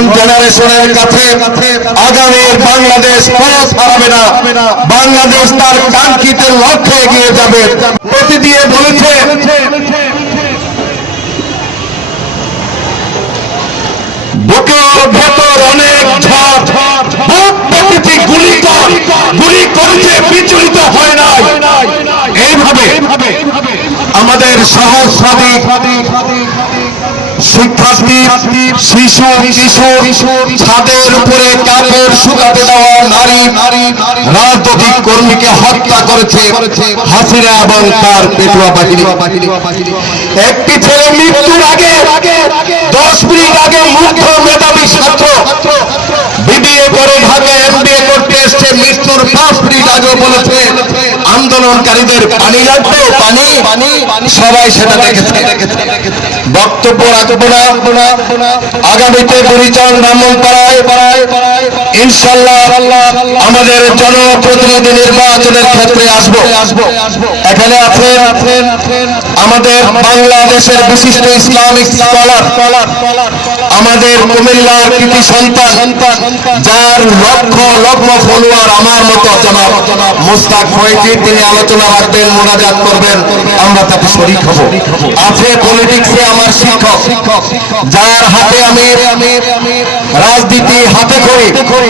নতুন জেনারেশনের কাছে আগামীর বাংলাদেশ পথ হারাবে না। বাংলাদেশ তার কাঙ্ক্ষিত লক্ষ্যে এগিয়ে যাবে। প্রতি দিয়ে বলেছে, বুকের ভেতর আমাদের সহস্রাধিক শিক্ষার্থী, শিশু, কিশোর, ছাদের উপরে কাপড় শুকাতে দেওয়া নারী, রাজনৈতিক কর্মীকে হত্যা করেছে হাসিনা এবং তার পেটুয়া বাহিনী। একটি ছেলে মৃত্যুর আগে, দশ মিনিট আগে মুগ্ধ মেধাবী ছাত্র, বিবিএ করে ঢাকা এমবিএ করতে এসছে। মৃত্যুর পাঁচ মিনিট আগেও বলেছে। আন্দোলনকারীদের পানি লাগবে পানি। সবাই সেটা দেখেছে। বক্তব্য রাখব না। আগামীতে পরিচয় ব্রাহ্মণ পাড়ায় ইনশাল্লাহ আমাদের জনপ্রতিনিধি নির্বাচনের ক্ষেত্রে আসব। এখানে আছেন আমাদের বাংলাদেশের বিশিষ্ট ইসলামিক স্কলার, আমাদের কুমিল্লার কৃতি সন্তান, যার লক্ষ লক্ষ ফলোয়ার আমার মতো জনাব মুস্তাক ফয়েজি, তিনি আলোচনা রাখবেন মোনাজাত করবেন, আমরা তাতে শরিক হব। আছে পলিটিক্সে আমার শিক্ষক, যার হাতে আমি রাজনীতি হাতে করি।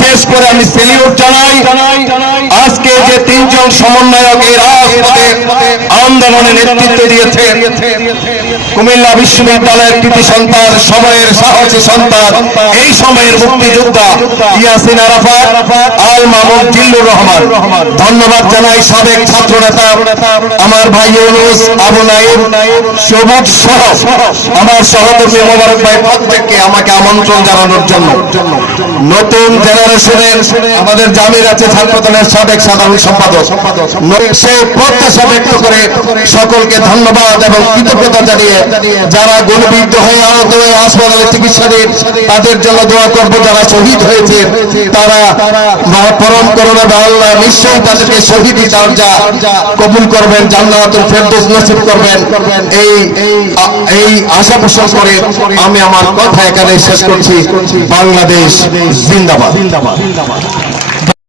বিশেষ করে আমি সেলিউট জানাই। আজকে যে তিনজন সমন্বয়কের আন্দোলনে নেতৃত্ব দিয়েছে কুমিল্লা বিশ্ববিদ্যালয়ের কৃতি সন্তান, সময়ের সাহসী সন্তান, এই সময়ের মুক্তিযোদ্ধা ইয়াসিন আরাফাত, আল মামুন জিল্লুর রহমান। ধন্যবাদ জানাই সাবেক ছাত্র নেতা আমার ভাই ইউনুস, আবু নাইব সবুজ সহ আমার সহকর্মী মোবারক ভাই প্রত্যেককে আমাকে আমন্ত্রণ জানানোর জন্য। নতুন জেনারেশনের আমাদের জামির আছে ছাত্রদলের সাবেক সাধারণ সম্পাদক। সে প্রত্যাশা ব্যক্ত করে সকলকে ধন্যবাদ এবং কৃতজ্ঞতা জানিয়ে যারা গুণবিদ্ধ হয়ে আহত হয়ে হাসপাতালে চিকিৎসাধীন তাদের জন্য দোয়া করব, যারা শহীদ হয়েছে, তারা পরম করোনা আল্লাহ নিশ্চয়ই তাদেরকে শহীদি দরজা কবুল করবেন, জান্নাতুল ফেরদৌস নসিব করবেন। এই এই আশা পোষণ করে আমি আমার কথা এখানে শেষ করছি। বাংলাদেশ জিন্দাবাদ।